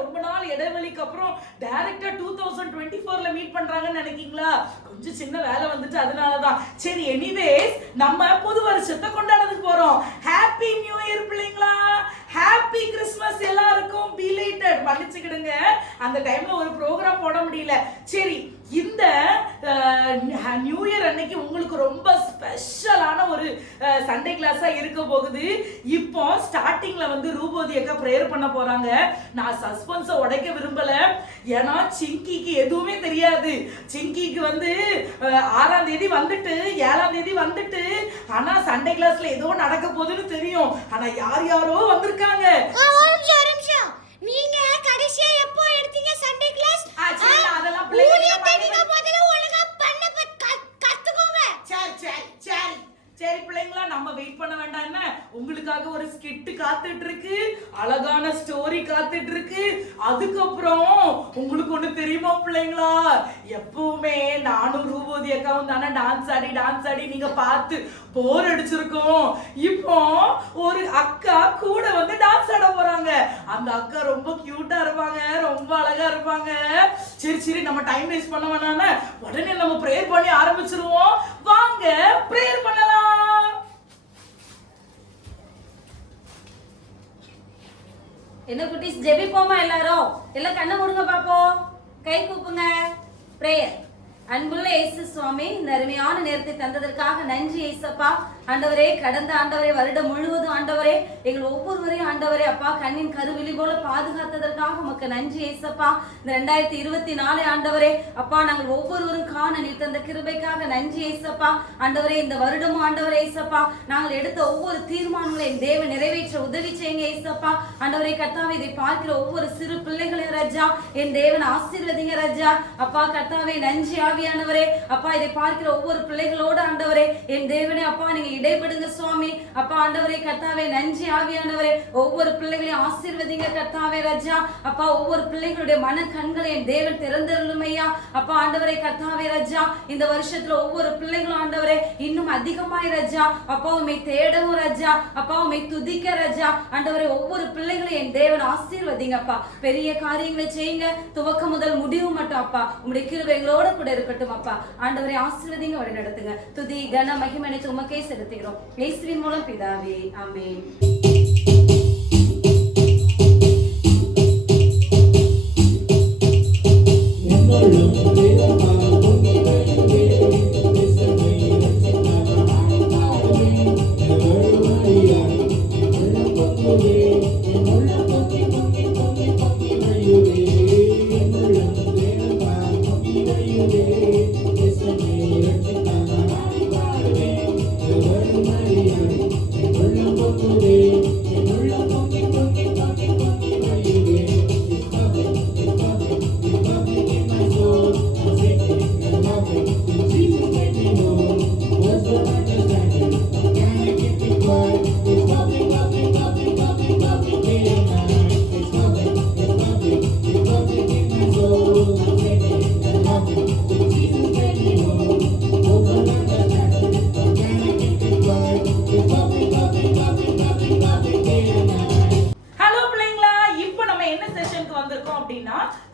ரொம்ப நாள் இடைவெளிக்கு அப்புறம் டைரக்டா 2024ல மீட் பண்றாங்கன்னு நினைக்கீங்களா? கொஞ்சம் சின்ன வேலை வந்துட்டு அதனாலதான். சரி, எனிவேஸ் நம்ம புது வருஷத்தை கொண்டாடுறதுக்கு போறோம். ஹாப்பி நியூ இயர் பிள்ளைங்களா, ஹாப்பி கிறிஸ்மஸ் எல்லாருக்கும். பிலேட்டட் மன்னிச்சுக்கிடுங்க, அந்த டைம்ல ஒரு ப்ரோக்ராம் போட முடியல. சரி, இந்த நியூ இயர் அன்னைக்கு உங்களுக்கு ரொம்ப ஸ்பெஷலான ஒரு சண்டே கிளாஸா இருக்க போகுது. இப்போ ஸ்டார்டிங்ல வந்து ரூபோதி அக்கா பிரேயர் பண்ண போறாங்க. நான் சஸ்பென்ஸை உடைக்க விரும்பல, ஏன்னா சிங்கிக்கு எதுவுமே தெரியாது. சிங்கிக்கு வந்து 6ஆம் தேதி வந்துட்டு 7ஆம் தேதி வந்துட்டு, ஆனா சண்டே கிளாஸ்ல ஏதோ நடக்க போகுதுன்னு தெரியும். ஆனா யாரோ வந்திருக்காங்க. நீங்க கடைசியா எப்போ எடுத்தீங்க சண்டே கிளாஸ்? அதெல்லாம் பிள்ளைங்க சரி பிள்ளைங்களா, நம்ம வெயிட் பண்ண வேண்டாம். என்ன, உங்களுக்காக ஒரு ஸ்கிட் காத்துட்டு இருக்கு, அழகான ஸ்டோரி காத்துட்டு இருக்கு. அதுக்கப்புறம் உங்களுக்கு ஒண்ணு தெரியுமா பிள்ளைங்களா, எப்பவுமே நானும் ரூபோதி அக்காவும் தானே டான்ஸ் ஆடி நீங்க பார்த்து போர் அடிச்சிருக்கோம். இப்போ ஒரு அக்கா கூட வந்து டான்ஸ் ஆட போறாங்க. அந்த அக்கா ரொம்ப கியூட்டா இருப்பாங்க, ரொம்ப அழகா இருப்பாங்க. சரி நம்ம டைம் வேஸ்ட் பண்ண வேணாம், உடனே நம்ம பிரேயர் பண்ணி ஆரம்பிச்சிருவோம். வாங்க பிரேயர் பண்ணலாம். என்ன குட்டீஸ், ஜெபிப்போமா? எல்லாரும் எல்லாம் கண்ணை மூடுங்க பாப்போம், கை கூப்புங்க. பிரேயர். அன்புள்ள இயேசு சுவாமி, இந்த அருமையான நேரத்தை தந்ததற்காக நன்றி ஏசப்பா. ஆண்டவரே, கடந்த ஆண்டவரே வருடம் முழுவதும் ஆண்டவரே எங்கள் ஒவ்வொருவரையும் ஆண்டவரே அப்பா கண்ணின் கருவிழி போல பாதுகாத்ததற்காக உமக்கு நன்றி ஏசப்பா. இந்த 2024 ஆண்டவரே அப்பா நாங்கள் ஒவ்வொருவரும் காண நீ தந்த கிருபைக்காக நன்றி ஏசப்பா. ஆண்டவரே, இந்த வருடமும் ஆண்டவரே ஏசப்பா நாங்கள் எடுத்த ஒவ்வொரு தீர்மானங்களையும் தேவன் நிறைவேற்ற உதவி செய்யுங்க ஏசப்பா. ஆண்டவரே கர்த்தாவே, இதை பார்க்கிற ஒவ்வொரு சிறு பிள்ளைகளையும் ரஜா என் தேவன் ஆசீர்வதிங்க ரஜா. அப்பா கர்த்தாவே நன்றி ஆவியானவரே. அப்பா இதை பார்க்கிற ஒவ்வொரு பிள்ளைகளோடு ஆண்டவரே என் தேவனே அப்பா நீங்க இடைப்படுங்க சுவாமி. அப்பா ஆண்டவரே கர்த்தாவே நன்றி ஆவியானவரே. ஒவ்வொரு பிள்ளைகளையும் ஆசீர்வதிங்க கர்த்தாவே ரஜா. அப்பா ஒவ்வொரு பிள்ளைகளுடைய மன கண்களை என் தேவன் திறந்தருளும் ஐயா. அப்பா ஆண்டவரே கர்த்தாவே ரஜா, இந்த வருஷத்துல ஒவ்வொரு பிள்ளைகளும் ஆண்டவரே இன்னும் அதிகமாய் ரஜா அப்பா உம்மை தேடவும் ரஜா, அப்பா உம்மை துதிக்க ரஜா. ஆண்டவரே ஒவ்வொரு பிள்ளைகளையும் என் தேவன் ஆசீர்வதிங்க அப்பா. பெரிய காரியங்களை செய்யுங்க, துவக்கம் முதல் முடிவு மட்டும் அப்பா உம்முடைய கிருபைகளோட கூட இருக்கட்டும் அப்பா. ஆண்டவரே ஆசீர்வதிங்க, வழி நடத்துங்க. துதி கன மகிமை உமக்கே செலுத்துகிறோம் இயேசுவின் மூலம் பிதாவே, ஆமென்.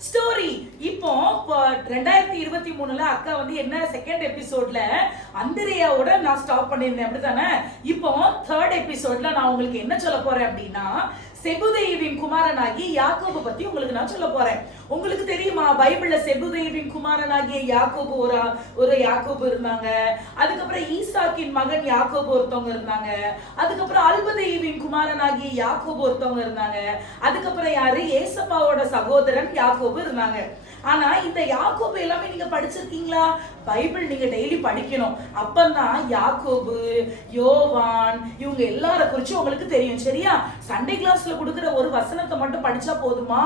ஸ்டோரி. இப்போ 2023ல அக்கா வந்து என்ன செகண்ட் எபிசோட்ல அந்திரியாவோட நான் ஸ்டாப் பண்ணியிருந்தேன், அப்படித்தானே? இப்போ 3rd எபிசோட்ல நான் உங்களுக்கு என்ன சொல்ல போறேன் அப்படின்னா, செபுதேவின் குமாரனாகிய யாக்கோபு பத்தி உங்களுக்கு நான் சொல்ல போறேன். உங்களுக்கு தெரியுமா, பைபிள்ல செபுதேவின் குமாரனாகிய யாக்கோபு ஒரு யாக்கோபு இருந்தாங்க. அதுக்கப்புறம் ஈசாக்கின் மகன் யாக்கோபு ஒருத்தவங்க இருந்தாங்க. அதுக்கப்புறம் அல்பதேவின் குமாரனாகிய யாக்கோபு ஒருத்தவங்க இருந்தாங்க. அதுக்கப்புறம் யாரு, ஏசப்பாவோட சகோதரன் யாக்கோபு இருந்தாங்க. ஆனா இந்த யாக்கோபு எல்லாமே நீங்க படிச்சிருக்கீங்களா? பைபிள் நீங்க டெய்லி படிக்கணும். அப்பதான் யாக்கோபு, யோவான் இவங்க எல்லார குறிச்சு உங்களுக்கு தெரியும். சரியா? சண்டே கிளாஸ்ல கொடுக்குற ஒரு வசனத்தை மட்டும் படிச்சா போதுமா?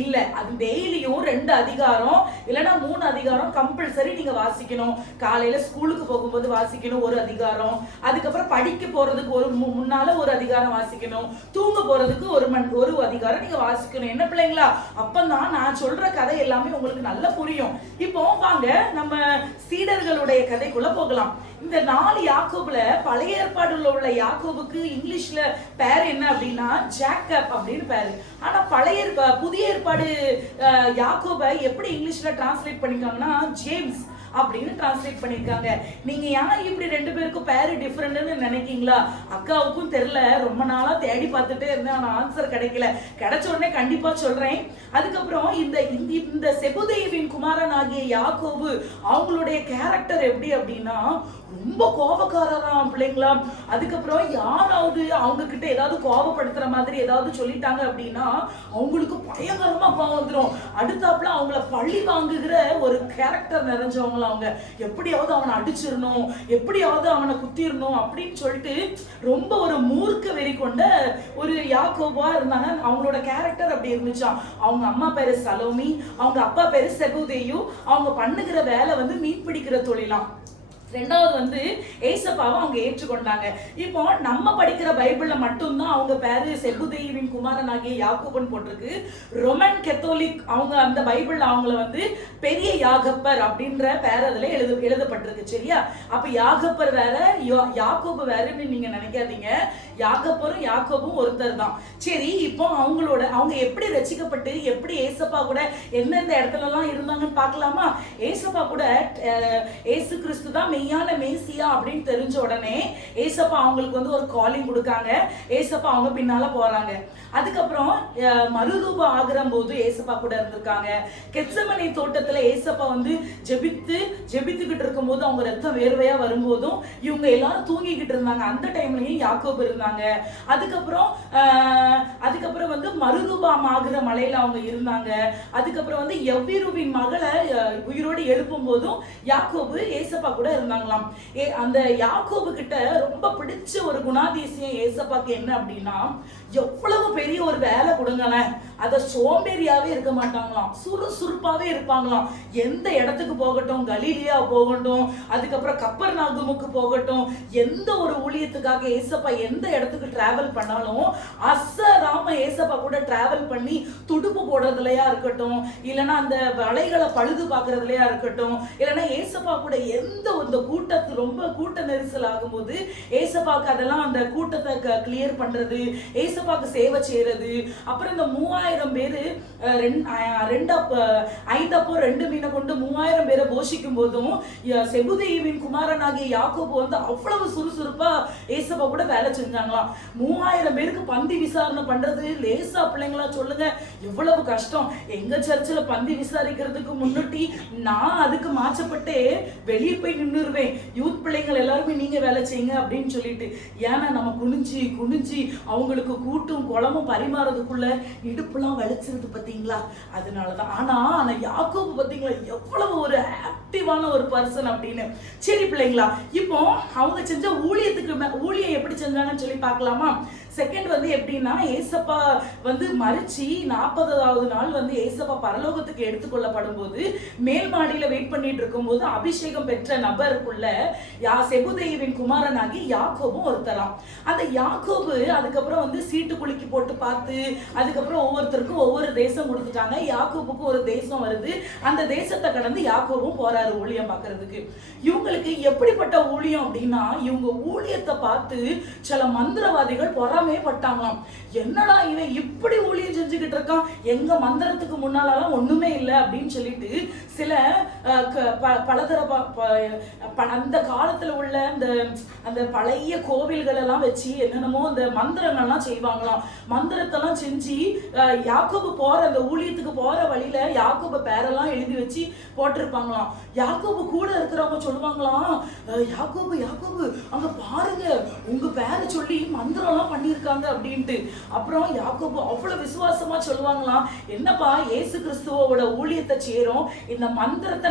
இல்ல, அது டெய்லியும் 2 அதிகாரம் இல்லைன்னா 3 அதிகாரம் கம்பல்சரி நீங்க வாசிக்கணும். காலையில ஸ்கூலுக்கு போகும்போது வாசிக்கணும் ஒரு அதிகாரம். அதுக்கப்புறம் படிக்க போறதுக்கு முன்னால ஒரு அதிகாரம் வாசிக்கணும். தூங்க போறதுக்கு ஒரு அதிகாரம் நீங்க வாசிக்கணும். என்ன பிள்ளைங்களா? அப்பதான் நான் சொல்ற கதை எல்லாமே உங்களுக்கு நல்லா புரியும். இப்போ வாங்க நம்ம சீடர்களுடைய கதைக்குள்ள போகலாம். இந்த 4 யாக்கோபுல பழைய ஏற்பாடுல உள்ள யாக்கோபுக்கு இங்கிலீஷ்ல பேர் என்ன அப்படின்னா ஜாக்கப் ஜேக்கப் அப்படின்னு பேரு. ஆனா புதிய ஏற்பாடு யாக்கோபை எப்படி இங்கிலீஷ்ல டிரான்ஸ்லேட் பண்ணிருக்காங்கன்னா ஜேம்ஸ் அப்படின்னு டிரான்ஸ்லேட் பண்ணிருக்காங்க. நீங்க ஏன் இப்படி ரெண்டு பேருக்கும் பேரு டிஃபரெண்ட்னு நினைக்கீங்களா? அக்காவுக்கும் தெரியல, ரொம்ப நாளா தேடி பார்த்துட்டே இருந்தேன், ஆனா ஆன்சர் கிடைக்கல. கிடைச்ச உடனே கண்டிப்பா சொல்றேன். அதுக்கப்புறம் இந்த செபுதேயுவின் குமாரன் ஆகிய யாக்கோபு அவங்களுடைய கேரக்டர் எப்படி அப்படின்னா ரொம்ப கோபக்காரராம் பிள்ளைங்களா. அதுக்கப்புறம் யாராவது அவங்க கிட்ட ஏதாவது கோபப்படுத்துற மாதிரி ஏதாவது சொல்லிட்டாங்க அப்படின்னா அவங்களுக்கு பயங்கரமா கோபம் வந்துடும். அடுத்தாப்புல அவங்கள பழி வாங்குகிற ஒரு கேரக்டர் நிறைஞ்சவங்க. அவங்க எப்படியாவது அவனை அடிச்சிடணும், எப்படியாவது அவனை குத்திடணும் அப்படின்னு சொல்லிட்டு ரொம்ப ஒரு மூர்க்க வெறி கொண்ட ஒரு யாக்கோபா இருந்தாங்க. அவங்களோட கேரக்டர் அப்படி இருந்துச்சாம். அவங்க அம்மா பேரு சலோமி, அவங்க அப்பா பேரு செபுதேயு. அவங்க பண்ணுகிற வேலை வந்து மீன் பிடிக்கிற தொழிலாம். ரெண்டாவது வந்து ஏசப்பாவை அவங்க ஏற்றுக்கொண்டாங்க. இப்போ நம்ம படிக்கிற பைபிள்ல மட்டும்தான் அவங்க பேரு செபுதேயுவின் குமாரன் ஆகிய யாக்கோபுன்னு போட்டிருக்கு. ரோமன் கத்தோலிக் அவங்க அந்த பைபிள்ல அவங்கள வந்து பெரிய யாகப்பர் அப்படின்ற பேர் அதுல எழுதப்பட்டிருக்கு. சரியா? அப்ப யாகப்பர் வேற யாக்கோபு வேறன்னு நீங்க நினைக்காதீங்க. யாகப்பரும் யாக்கோபும் ஒருத்தர் தான். சரி, இப்போ அவங்க எப்படி ரசிக்கப்பட்டு எப்படி ஏசப்பா கூட எந்தெந்த இடத்துல எல்லாம் இருந்தாங்கன்னு பார்க்கலாமா? ஏசப்பா கூட ஏசு கிறிஸ்து தான் மெய்யான மேசியா அப்படின்னு தெரிஞ்ச உடனே ஏசப்பா அவங்களுக்கு வந்து ஒரு காலிங் கொடுக்காங்க. ஏசப்பா அவங்க பின்னால போறாங்க. அதுக்கப்புறம் மறுரூபம் ஆகிற போது ஏசப்பா கூட இருந்திருக்காங்க. கெத்செமனே தோட்டத்துல ஏசப்பா வந்து ஜெபித்துக்கிட்டு இருக்கும் போது அவங்க ரத்தம் வேர்வையா வரும்போதும் இவங்க எல்லாரும் தூங்கிக்கிட்டு இருந்தாங்க. அந்த டைம்லயும் யாக்கோபு இருந்தாங்க. அதுக்கப்புறம் வந்து மறுரூபம் ஆகிற மலையில அவங்க இருந்தாங்க. அதுக்கப்புறம் வந்து எவ்வீருவின் மகளை உயிரோடு எழுப்பும் போதும் யாக்கோபு ஏசப்பா கூட இருந்தாங்களாம். அந்த யாக்கோபு கிட்ட ரொம்ப பிடிச்ச ஒரு குணாதிசயம் ஏசப்பாக்கு என்ன அப்படின்னா, எவ்வளவு பெரிய ஒரு வேலை கொடுங்களேன் அத சோம்பேறியாவே இருக்க மாட்டாங்களாம், சுறுசுறுப்பாவே இருப்பாங்களாம். எந்த இடத்துக்கு போகட்டும், கலீலியா போகட்டும், அதுக்கப்புறம் கப்பர்நாகுமுக்கு போகட்டும், எந்த ஒரு ஊழியத்துக்காக ஏசப்பா எந்த இடத்துக்கு டிராவல் பண்ணாலும் அசராம ஏசப்பா கூட டிராவல் பண்ணி துடுப்பு போடுறதுலயா இருக்கட்டும், இல்லைன்னா அந்த வலைகளை பழுது பார்க்கறதுலயா இருக்கட்டும், இல்லைன்னா ஏசப்பா கூட எந்த ஒரு கூட்டத்து ரொம்ப கூட்ட நெரிசல் ஆகும்போது ஏசப்பாக்கு அதெல்லாம் அந்த கூட்டத்தை கிளியர் பண்றது, ஏசப்பாக்கு சேவை செய்யறது. அப்புறம் இந்த 3000 பேரு 5 அப்போ 2 மீனை கொண்டு 3000 பேரை போஷிக்கும் போதும் செபுதேயுவின் குமாரனாகிய யாக்கோபு வந்து அவ்வளவு சுறுசுறுப்பா ஏசப்பா கூட வேலை செஞ்சாங்களாம். 3000 பேருக்கு பந்தி விசாரணை பண்றது லேசா பிள்ளைங்களா சொல்லுங்க, எவ்வளவு கஷ்டம். எங்க சர்ச்சில் பந்தி விசாரிக்கிறதுக்கு முன்னாடி நான் அதுக்கு மாற்றப்பட்டு வெளியே போய் நின்றுருவேன். யூத் பிள்ளைங்கள் எல்லாருமே நீங்க வேலை செய்யுங்க அப்படின்னு சொல்லிட்டு. ஏன்னா நம்ம குனிஞ்சு அவங்களுக்கு கூட்டும் குளமும் பரிமாறதுக்குள்ள இடுப்புலாம் வலிச்சிருது பார்த்தீங்களா? அதனாலதான். ஆனா யாக்கோபு பார்த்தீங்களா எவ்வளவு ஒரு ஆக்டிவான ஒரு பர்சன் அப்படின்னு. சரி பிள்ளைங்களா, இப்போ அவங்க செஞ்ச ஊழியம் எப்படி செஞ்சாங்கன்னு சொல்லி பார்க்கலாமா? செகண்ட் வந்து எப்படின்னா, ஏசப்பா வந்து மரிச்சு 40வது நாள் வந்து ஏசப்பா பரலோகத்துக்கு எடுத்துக்கொள்ளப்படும் போது மேல் மாடியில வெயிட் பண்ணிட்டு இருக்கும் போது அபிஷேகம் பெற்ற நபருக்குள்ள செபுதேயுவின் குமாரனாகி யாக்கோபும் ஒருத்தராம். அந்த யாக்கோபு அதுக்கப்புறம் வந்து சீட்டு குலுக்கி போட்டு பார்த்து அதுக்கப்புறம் ஒவ்வொருத்தருக்கும் ஒவ்வொரு தேசம் கொடுத்துட்டாங்க. யாக்கோபுக்கு ஒரு தேசம் வருது. அந்த தேசத்தை கடந்து யாக்கோபும் போறாரு ஊழியம் பார்க்கறதுக்கு. இவங்களுக்கு எப்படிப்பட்ட ஊழியம் அப்படின்னா, இவங்க ஊழியத்தை பார்த்து சில மந்திரவாதிகள் பொறாமே பட்டாங்களாம். என்னடா இவன் இப்படி ஊழியம் செஞ்சுக்கிட்டு இருக்கான், எங்க மந்திரத்துக்கு முன்னாலாம் ஒண்ணுமே இல்லை அப்படின்னு சொல்லிட்டு சில பலதர அந்த காலத்துல உள்ள அந்த பழைய கோவில்கள் எல்லாம் வச்சு என்னென்னமோ அந்த மந்திரங்கள்லாம் செய்வாங்களாம். மந்திரத்தெல்லாம் செஞ்சு யாக்கோபு போற அந்த ஊழியத்துக்கு போற வழியில யாக்கோபு பேரெல்லாம் எழுதி வச்சு போட்டிருப்பாங்களாம். யாக்கோபு கூட இருக்கிறவங்க சொல்லுவாங்களாம், யாக்கோபு அங்க பாருங்க உங்க பேரை சொல்லி மந்திரம் எல்லாம் பண்ணிருக்காங்க அப்படின்ட்டு. அப்புறம் யாக்கோபு அவ்வளவு விசுவாசமா சொல்லுவாங்களாம், என்னப்பா ஏசு கிறிஸ்துவோட ஊழியத்தை சேரும், இந்த மந்திரத்தை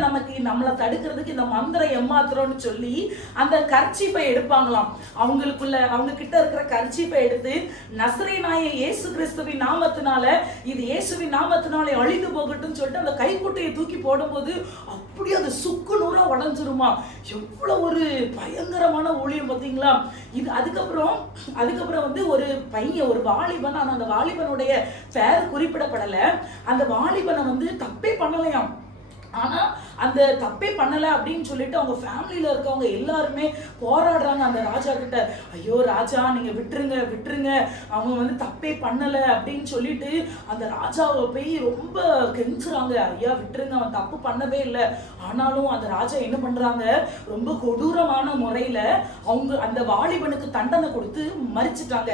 நம்மளை தடுக்கிறதுக்கு இந்த மந்திரம் ஏமாத்துறோம்னு சொல்லி அந்த கர்ச்சீப்பை எடுப்பாங்களாம். அவங்க கிட்ட இருக்கிற கர்ச்சீப்பை எடுத்து நசரேயனாய இயேசு கிறிஸ்துவின் நாமத்தினால இது இயேசுவின் நாமத்தினாலே அழிந்து போகட்டும் சொல்லிட்டு அந்த கைக்குட்டையை தூக்கி போடும்போது அப்படியே அது சுக்கு நூறா உடஞ்சிருமா. எவ்வளவு ஒரு பயங்கரமான ஊழியம் பார்த்தீங்களா? இது அதுக்கப்புறம் வந்து ஒரு பையன், ஒரு வாலிபன், ஆனா அந்த வாலிபனுடைய பெயர் குறிப்பிடப்படல. அந்த வாலிபனை வந்து தப்பே பண்ணலையாம். ஆனா அந்த தப்பே பண்ணல அப்படின்னு சொல்லிட்டு அவங்க ஃபேமிலியில இருக்கவங்க எல்லாருமே போராடுறாங்க அந்த ராஜா கிட்ட. ஐயோ ராஜா நீங்க விட்டுருங்க விட்டுருங்க, அவங்க வந்து தப்பே பண்ணல அப்படின்னு சொல்லிட்டு அந்த ராஜாவை போய் ரொம்ப கெஞ்சுறாங்க. ஐயா விட்டுருங்க, அவன் தப்பு பண்ணவே இல்லை. ஆனாலும் அந்த ராஜா என்ன பண்றாங்க, ரொம்ப கொடூரமான முறையில அவங்க அந்த வாலிபனுக்கு தண்டனை கொடுத்து மறிச்சிட்டாங்க.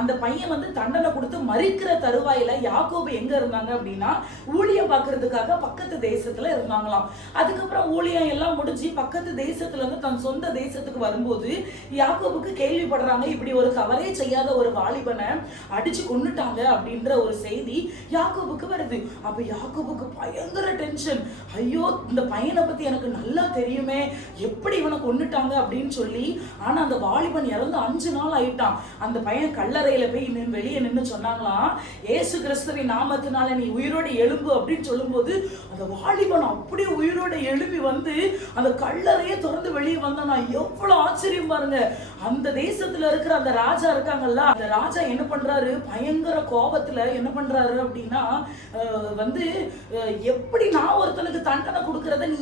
அந்த பையன் வந்து தண்டனை கொடுத்து மறிக்கிற தருவாயில யாக்கோபு எங்க இருந்தாங்க அப்படின்னா ஊழியம் பார்க்கறதுக்காக பக்கத்து தேசத்துல இருந்தாங்களாம். அதுக்கப்புறம் ஊழியம் எல்லாம் முடிஞ்சு பக்கத்து தேசத்துல இருந்து தன் சொந்த தேசத்துக்கு வரும்போது யாக்கோபுக்கு கேள்விப்படுறாங்க, இப்படி ஒரு தவறே செய்யாத ஒரு வாலிபனை அடிச்சு கொன்னுட்டாங்க அப்படின்ற ஒரு செய்தி யாக்கோபுக்கு வருது. அப்ப யாக்கோபுக்கு பயங்கர டென்ஷன். ஐயோ இந்த பையனை பத்தி எனக்கு நல்லா தெரியுமே, எப்படி இவனை கொன்னுட்டாங்க அப்படின்னு சொல்லி. ஆனா அந்த வாலிபன் இறந்து 5 நாள் ஆயிட்டான். அந்த பையன் கல்லறையில போய் வெளியே நின்று சொன்னாங்களாம், ஏசு கிறிஸ்துவின் நாமத்தினால நீ உயிரோடு எழும்பு அப்படின்னு சொல்லும்போது அந்த வாலிபன் அப்படியே உயிரோட எழுப்பி வந்து அந்த கல்லறையே திறந்து வெளியே வந்தானா. எவ்வளவு ஆச்சரியம் பாருங்க. அந்த தேசத்துல இருக்கிற அந்த ராஜா இருக்காங்கல்ல, அந்த ராஜா என்ன பண்றாரு, பயங்கர கோபத்துல என்ன பண்றாரு அப்படின்னா வந்து எப்படி நான் ஒருத்தனுக்கு தண்டனை கொடுக்கறத நீ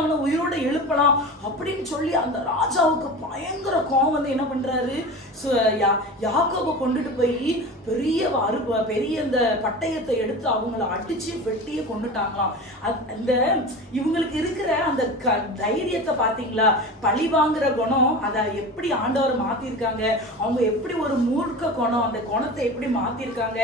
அவனை உயிரோட எழுப்பலாம் அப்படின்னு சொல்லி அந்த ராஜாவுக்கு பயங்கர கோபம் வந்து என்ன பண்றாரு, யாக்கோபை கொண்டுட்டு போய் பெரிய இந்த பட்டயத்தை எடுத்து அவங்கள அடிச்சு வெட்டியே கொண்டுட்டாங்களாம். அந்த இவங்களுக்கு இருக்கிற அந்த தைரியத்தை பாத்தீங்களா, பழி வாங்குற குணம், அதை எப்படி ஆண்டவர் மாத்திருக்காங்க. அவங்க எப்படி ஒரு மூர்க்க குணம், அந்த குணத்தை எப்படி மாத்திருக்காங்க.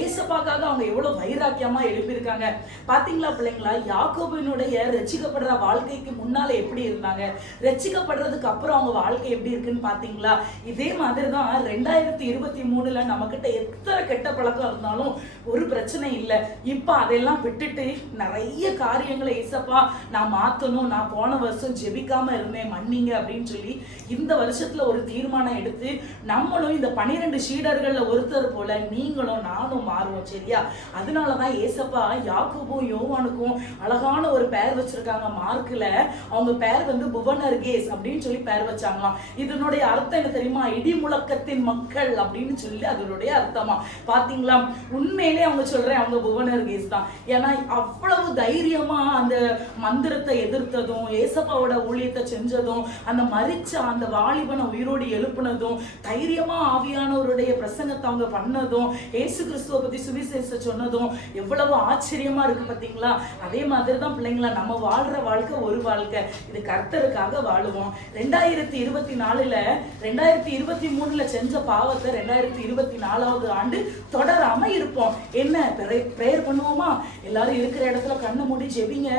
ஏசப்பாக்காக அவங்க எவ்வளவு வைராக்கியமா எழுப்பியிருக்காங்க பாத்தீங்களா பிள்ளைங்களா. யாக்கோபினுடைய ரட்சிக்கப்படுற வாழ்க்கைக்கு முன்னால எப்படி இருந்தாங்க, ரட்சிக்கப்படுறதுக்கு அப்புறம் அவங்க வாழ்க்கை எப்படி இருக்குன்னு பாத்தீங்களா. இதே மாதிரிதான் 2023ல நம்ம கிட்ட எத்தனை கெட்ட பழக்கம் இருந்தாலும் ஒரு பிரச்சனை இல்லை. இப்ப அதெல்லாம் விட்டுட்டு நிறைய காரியங்களை ஏசப்பா நான் மாத்தணும், நான் போன வருஷம் ஜெபிக்காம இருந்தேன் மன்னிங்க அப்படின்னு சொல்லி இந்த வருஷத்துல ஒரு தீர்மானம் எடுத்து நம்மளும் இந்த 12 சீடர்கள்ல ஒருத்தர் போல நீங்களும் நானும் மாறுவோம். சரியா? அதனாலதான் ஏசப்பா யாக்கோபும் யோவானுக்கும் அழகான ஒரு பெயர் வச்சிருக்காங்க. மார்க்ல அவங்க பெயர் வந்து புவனர்கேஸ் அப்படின்னு சொல்லி பெயர் வச்சாங்களாம். இதனுடைய அர்த்தம் என்ன தெரியுமா, இடி முழக்கத்தின் மக்கள் அப்படின்னு சொல்லி அதனுடைய அர்த்தமா. பாத்தீங்களா, உண்மையிலே அவங்க சொல்றேன் அவங்க புவனர்கேஸ் தான். ஏன்னா அவ்வளவு தைரியமா அந்த மந்திரத்தை எதிர்த்ததும், ஏசப்பாவோட ஊழியத்தை செஞ்சதும், அந்த மரிச்ச அந்த வாலிபனை உயிரோடு எழுப்புனதும், தைரியமா ஆவியானவருடைய பிரசங்கத்தை அவங்க பண்ணதும், ஏசு கிறிஸ்துவ பத்தி சுவிசேஷ சொன்னதும் எவ்வளவு ஆச்சரியமா இருக்கு பாத்தீங்களா. அதே மாதிரிதான் பிள்ளைங்களா, நம்ம வாழ்ற வாழ்க்கை ஒரு வாழ்க்கை, இது கர்த்தருக்காக வாழுவோம். 2024ல 2023ல செஞ்ச பாவத்தை 2024வது ஆண்டு தொடராம இருப்போம். என்ன பிரேயர் பண்ணுவோமா? எல்லாரும் இருக்கிற இடத்துல கண்ணை மூடி ஜெபிங்க.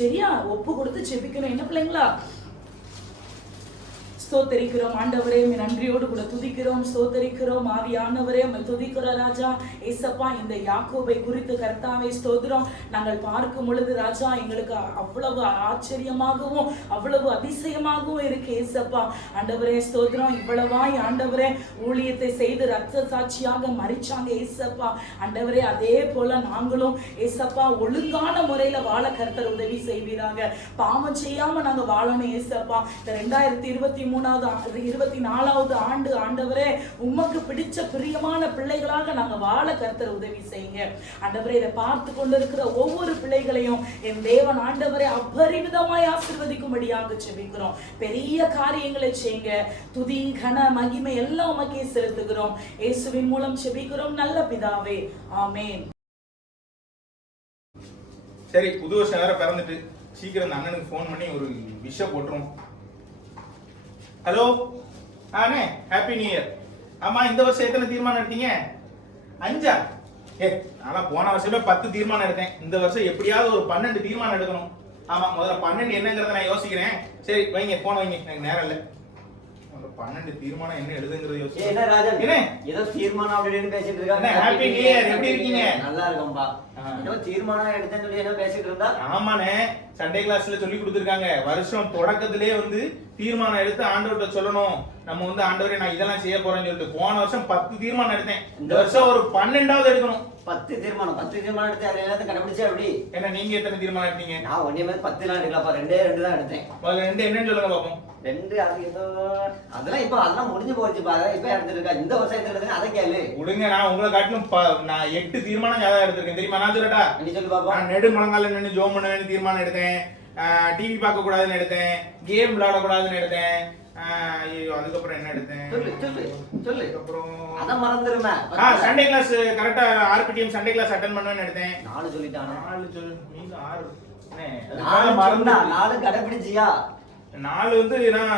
சரியா? ஒப்பு கொடுத்து ஜெபிக்கணும். என்ன பிள்ளைங்களா? ஸ்தோத்தரிக்கிறோம் ஆண்டவரே, நன்றியோடு கூட துதிக்கிறோம், ஸ்தோத்தரிக்கிறோம் ஆவியானவரே, துதிக்கிறோம் ராஜா. ஏசப்பா, இந்த யாக்கோபை குறித்து கர்த்தாவே ஸ்தோத்திரம். நாங்கள் பார்க்கும் பொழுது ராஜா எங்களுக்கு அவ்வளவு ஆச்சரியமாகவும் அவ்வளவு அதிசயமாகவும் இருக்கு ஏசப்பா. ஆண்டவரே ஸ்தோத்திரம். இவ்வளவாய் ஆண்டவரே ஊழியத்தை செய்து ரத்த சாட்சியாக மரிச்சாங்க ஏசப்பா. ஆண்டவரே அதே போல நாங்களும் ஏசப்பா ஒழுங்கான முறையில வாழ கர்த்தர் உதவி செய்வீராங்க. பாவம் செய்யாம நாங்க வாழணும் ஏசப்பா. இந்த 2024வது ஆண்டு ஆண்டவரே உமக்கு பிடிச்ச பிரியமான பிள்ளைகளாக நாங்க வாழ கர்த்தர் உதவி செய்யுங்க ஆண்டவரே. இதை பார்த்து கொண்டிருக்கிற ஒவ்வொரு பிள்ளைகளையும் என் தேவன் ஆண்டவரே அபரிவிதமாய் ஆசீர்வதிக்கும்படியாக ஜெபிக்கிறோம். பெரிய காரியங்களை செய்யுங்க. துதி கன மகிமை எல்லாம் உமக்கே செலுத்துகிறோம். இயேசுவின் மூலம் ஜெபிக்கிறோம் நல்ல பிதாவே, ஆமென். சரி, புது வருஷம் வேற பிறந்துட்டு சீக்கிரம் அந்த அண்ணனுக்கு ஃபோன் பண்ணி ஒரு விஷயம் போட்டுரும். ஹலோ அண்ணே, ஹாப்பி நியூ இயர். ஆமா, இந்த வருஷம் எத்தனை தீர்மானம் எடுத்தீங்க? 5? நான் போன வருஷமே 10 தீர்மானம் எடுத்தேன். இந்த வருஷம் எப்படியாவது ஒரு 12 தீர்மானம் எடுக்கணும். ஆமா, முதல்ல 12 என்னங்கிறத நான் யோசிக்கிறேன். சரி வைங்க, போன வைங்க, எனக்கு நேரம் இல்லை. 12 தீர்மானம் என்ன எழுதுங்கிறது யோசிச்சு. என்ன ராஜன், என்ன ஏதோ தீர்மானம் அப்படின்னு பேசிட்டு இருக்காங்க. ஹாப்பி நியூ இயர், எப்படி இருக்கீங்க? நல்லா இருக்கோம்பா. ஏதோ தீர்மானம் எடுத்தேன்னு சொல்லி என்ன பேசிட்டு இருந்தா? ஆமாண்ணே, சண்டே கிளாஸ்ல சொல்லி கொடுத்துருக்காங்க. வருஷம் தொடக்கத்திலே வந்து தீர்மானம் எடுத்து ஆண்டவர்கிட்ட சொல்லணும். நம்ம வந்து ஆண்டவரே நான் இதெல்லாம் செய்ய போறேன்னு சொல்லிட்டு போன வருஷம் 10 தீர்மானம் எடுத்தேன். இந்த வருஷம் ஒரு 12வது எடுக்கணும். 10 தீர்மானம் எடுத்து அதுல எல்லாத்தையும் கண்டுபிடிச்சா எப்படி? ஏன்னா நீங்க எத்தனை தீர்மானம் எடுத்தீங்க? நான் ஒன்னே மாதிரி 10 எல்லாம் எடுக்கலப்பா, 2 தான் எடுத்தேன். முதல்ல 2 என்னன்னு சொல்லுங்க பாப்போம். 2 அது ஏதோ அதெல்லாம் இப்ப அதெல்லாம் முடிஞ்சு போச்சுப்பா. அதெல்லாம் இப்ப எடுத்துருக்கா. இந்த வருஷம் எடுத்துருக்கேன், அதை கேளு. விடுங்க, நான் உங்களை காட்டிலும் நான் 8 தீர்மானம் ஜாதகம் எடுத்திருக்கேன் தெரியுமா? நான் சொல்லட்டா? நீ சொல்லு பாப்போம். நான் நெடு முழங்கால நின்று ஜோம் பண்ணுவேன்னு தீர்மானம் எடுத்தேன். டிவி பார்க்க கூடாதுன்னு எடுத்தேன். கேம் விளையாட கூடாதுன்னு எடுத்தேன். ஐயோ, அதுக்கப்புறம் என்ன எடுத்தேன்? சொல்லு. அப்புறம் அத மறந்துருமே. சண்டே கிளாஸ் கரெக்டா ஆர்பிடிஎம் சண்டே கிளாஸ் அட்டெண்ட் பண்ணுவேன்னு எடுத்தேன். 4 சொல்லிட்டானே. 4 சொல்லு, நீங்க 6. 4 மறந்தா 4 கடைபிடிச்சியா? 4 வந்து நான்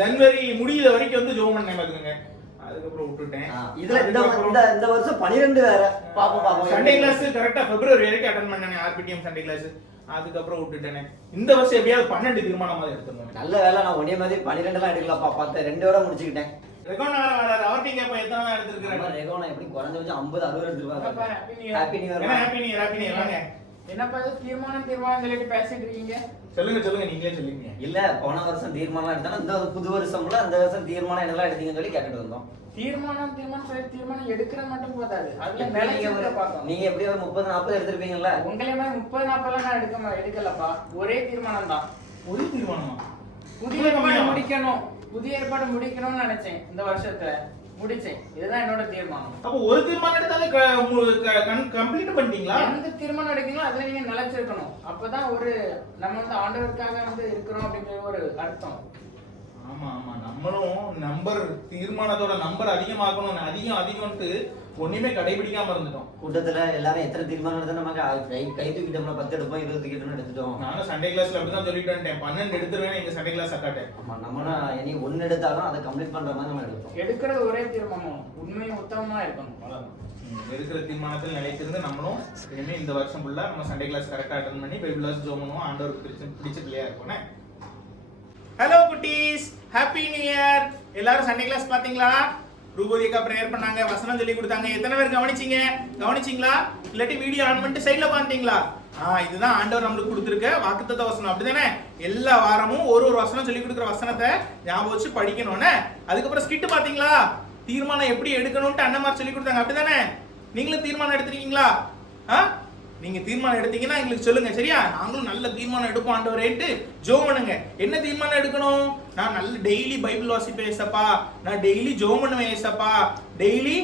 ஜனவரி முடியிற வரைக்கும் வந்து ஜோம் பண்ணேன் பாத்துக்கங்க. அதுக்கப்புறம் விட்டுட்டேன். இதுல இந்த வருஷம் 12 வேற. பாப்போம். சண்டே கிளாஸ் கரெக்டா பிப்ரவரி வரைக்கும் அட்டெண்ட் பண்ணேன் ஆர்பிடிஎம் சண்டே கிளாஸ். அதுக்கப்புறம் விட்டுட்டேனே. இந்த வருஷம் எப்படியாவது 12 தீர்மானமா எடுத்துக்கணும். நல்ல வேலை, நான் ஒரே மாதிரி 12 எல்லாம் எடுக்கலப்பா. 10 2 வரை முடிச்சுக்கிட்டேன். ரெகோனா வராரு, அவர்ட்டீங்க அப்ப எத்தனை தான் எடுத்துக்கிறாரு? ரெகோனா எப்படி குறைஞ்ச 50 60 எடுத்துருவாங்க. Happy new year. என்ன ஹாப்பி நியூ இயர் வாங்க. என்னப்பா இது தீர்மானம் சொல்லிட்டு பேசிட்டு இருக்கீங்க? சொல்லுங்க நீங்களே சொல்லுங்க. இல்ல, போன வருஷம் தீர்மானம் எடுத்தாலும் இந்த புது வருஷம்ல அந்த வருஷம் தீர்மானம் என்னெல்லாம் எடுத்தீங்கன்னு சொல்லி கேட்டுட்டு வந்தோம். தீர்மானம் சொல்லி தீர்மானம் எடுக்கிற மட்டும் போதாது, அதுல நிலைக்க பார்க்கணும். நீங்க எப்படி ஒரு 30 40 எடுத்திருப்பீங்கல்ல? உங்களே மாதிரி 30 40 நான் எடுக்கலப்பா. ஒரே தீர்மானம் தான். ஒரு தீர்மானமா? புதிய ஏற்பாடு முடிக்கணும்னு நினைச்சேன். இந்த வருஷத்துல முடிச்சேன். இதுதான் என்னோட தீர்மானம். அப்ப ஒரு தீர்மானம் எடுத்தாலே கம்ப்ளீட் பண்ணிட்டீங்களா? எந்த தீர்மானம் எடுக்கீங்களோ அதுல நீங்க நிலைச்சிருக்கணும். அப்பதான் நம்ம வந்து ஆண்டவருக்காக வந்து இருக்கிறோம் அப்படிங்கிற ஒரு அர்த்தம். ஆமா நம்மளும் தீர்மானத்தோட நம்பர் அதிகமாக்கணும். அதிகம்ட்டு ஒண்ணுமே கடைபிடிக்காம இருந்துட்டோம். கூட்டத்துல எல்லாரும் எத்தனை தீர்மானம் எடுத்தா நமக்கு கை தூக்கிட்டோம்னா 10 எடுப்போம் 20 தூக்கிட்டோம்னு எடுத்துட்டோம். நானும் சண்டே கிளாஸ்ல அப்படிதான் சொல்லிட்டு வந்துட்டேன். 12 எடுத்துருவேன் எங்க சண்டே கிளாஸ் அக்காட்டேன். ஆமா, நம்மனா இனி 1 எடுத்தாலும் அதை கம்ப்ளீட் பண்ற மாதிரி நம்ம எடுப்போம். எடுக்கிறது ஒரே தீர்மானம், உண்மையும் உத்தமமா இருக்கணும். இருக்கிற தீர்மானத்தில் நிலைத்திருந்து நம்மளும் இனிமே இந்த வருஷம் ஃபுல்லா நம்ம சண்டே கிளாஸ் கரெக்டா அட்டெண்ட் பண்ணி பைபிள் கிளாஸ் ஜோம் பண்ணுவோம். ஆண்டவருக்கு பிடிச்ச பிள்ளையா இருப்போம். ஹலோ குட்டீஸ், ஹாப்பி நியூ இயர். எல்லாரும் சண்டே கிளாஸ் பாத்தீங்களா? ரூபோதிகா பிரேயர் பண்ணாங்க, வசனம் சொல்லி கொடுத்தாங்க. எத்தனை பேர் கவனிச்சீங்களா? இல்லாட்டி வீடியோ ஆன் பண்ணிட்டு சைடுல பாத்தீங்களா? இதுதான் ஆண்டவர் நம்மளுக்கு கொடுத்துருக்க வாக்குத்தத்த வசனம், அப்படிதானே? எல்லா வாரமும் ஒரு வசனம் சொல்லி கொடுக்குற வசனத்தை ஞாபகம் வச்சு படிக்கணும்னு. அதுக்கப்புறம் ஸ்கிட் பாத்தீங்களா? தீர்மானம் எப்படி எடுக்கணும்ட்டு அண்ணமார் சொல்லி கொடுத்தாங்க, அப்படிதானே? நீங்களும் தீர்மானம் எடுத்திருக்கீங்களா? நீங்க தீர்மானம் எடுத்தீங்கன்னா எங்களுக்கு சொல்லுங்க, சரியா? நாங்களும் நல்ல தீர்மானம் எடுப்போம் ஆண்டவரேட்டு ஜெபம் பண்ணுங்க. என்ன தீர்மானம் எடுக்கணும்? நான் நல்ல டெய்லி பைபிள் வாசிப்பேன் ஏசப்பா, நான் டெய்லி ஜெபம் பண்ணுவேன் ஏசப்பா, டெய்லி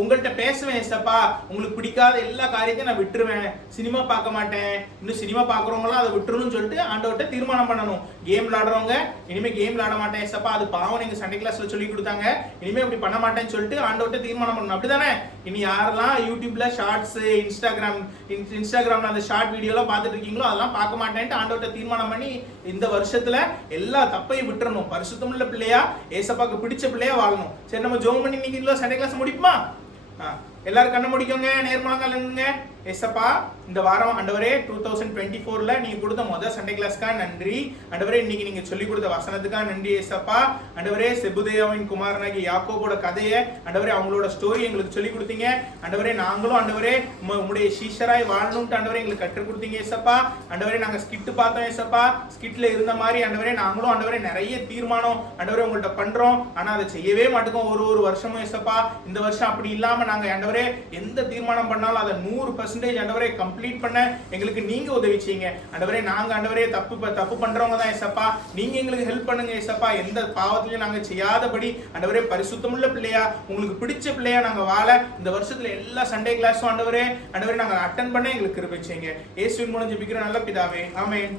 உங்கள்கிட்ட பேசுவேன் ஏசப்பா, உங்களுக்கு பிடிக்காத எல்லா காரியத்தையும் நான் விட்டுருவேன், சினிமா பார்க்க மாட்டேன், இன்னும் சினிமா பார்க்குறவங்களாம் அதை விட்டுருன்னு சொல்லிட்டு ஆண்டவர்கிட்ட தீர்மானம் பண்ணணும். கேம் விளையாடுறவங்க இனிமே கேம் விளையாட மாட்டேன் ஏசப்பா, அது பாவம் எங்க சண்டே கிளாஸ்ல சொல்லி கொடுத்தாங்க, இனிமே அப்படி பண்ண மாட்டேன்னு சொல்லிட்டு ஆண்டவர்கிட்ட தீர்மானம் பண்ணணும், அப்படிதானே? இனி யாரெல்லாம் யூடியூப்ல ஷார்ட்ஸ் இன்ஸ்டாகிராம்ல அந்த ஷார்ட் வீடியோலாம் பார்த்துட்டு இருக்கீங்களோ அதெல்லாம் பார்க்க மாட்டேன்ட்டு ஆண்டவர்கிட்ட தீர்மானம் பண்ணி இந்த வருஷத்துல எல்லா தப்பையும் விட்டுறணும். பரிசுத்தமுள்ள பிள்ளையா, ஏசப்பாக்கு பிடிச்ச பிள்ளையா வாழணும். சரி, நம்ம ஜெபம் பண்ணி இன்னைக்கு சண்டே கிளாஸ் முடிப்போமா? எல்லாரும் கண்ண முடிக்கோங்க, நேர்மலங்கள் நின்னுங்க. ஏசப்பா, இந்த வாரம் ஆண்டவரே 2024ல நீங்க கொடுத்த முதல் சண்டே கிளாஸ்க்கா நன்றி ஆண்டவரே. இன்னைக்கு நீங்க சொல்லி கொடுத்த வசனத்துக்கா நன்றி ஏசப்பா. ஆண்டவரே, செபுதேயாவின் குமாரனாகிய யாக்கோபோட கதையை ஆண்டவரே அவங்களோட ஸ்டோரி எங்களுக்கு சொல்லி கொடுத்தீங்க ஆண்டவரே. நாங்களும் ஆண்டவரே உங்களுடைய சீஷராய் வாழணும்ட்டு ஆண்டவரே எங்களுக்கு கற்றுக் கொடுத்தீங்க ஏசப்பா. ஆண்டவரே, நாங்க ஸ்கிட் பார்த்தோம் ஏசப்பா, ஸ்கிட்ல இருந்த மாதிரி ஆண்டவரே நாங்களும் ஆண்டவரே நிறைய தீர்மானம் ஆண்டவரே உங்கள்ட்ட பண்றோம், ஆனா அதை செய்யவே மாட்டோம் ஒரு வருஷமும் ஏசப்பா. இந்த வருஷம் அப்படி இல்லாம நாங்க ஆண்டவரே எந்த தீர்மானம் பண்ணாலும் அதை 100% ஆண்டவரே கம்ப்ளீட் பண்ண எங்களுக்கு நீங்க உதவி செய்யுங்க ஆண்டவரே. நாங்க ஆண்டவரே தப்பு பண்றவங்க தான் ஏசப்பா, நீங்க எங்களுக்கு ஹெல்ப் பண்ணுங்க ஏசப்பா. எந்த பாவத்திலையும் நாங்க செய்யாதபடி ஆண்டவரே பரிசுத்தமுள்ள பிள்ளையா, உங்களுக்கு பிடிச்ச பிள்ளையா நாங்க வாழ இந்த வருஷத்துல எல்லா சண்டே கிளாஸும் ஆண்டவரே நாங்க அட்டெண்ட் பண்ண எங்களுக்கு கிருபை செய்யுங்க. இயேசுவின் மூலம் ஜெபிக்கிறோம் நல்ல பிதாவே, ஆமென்.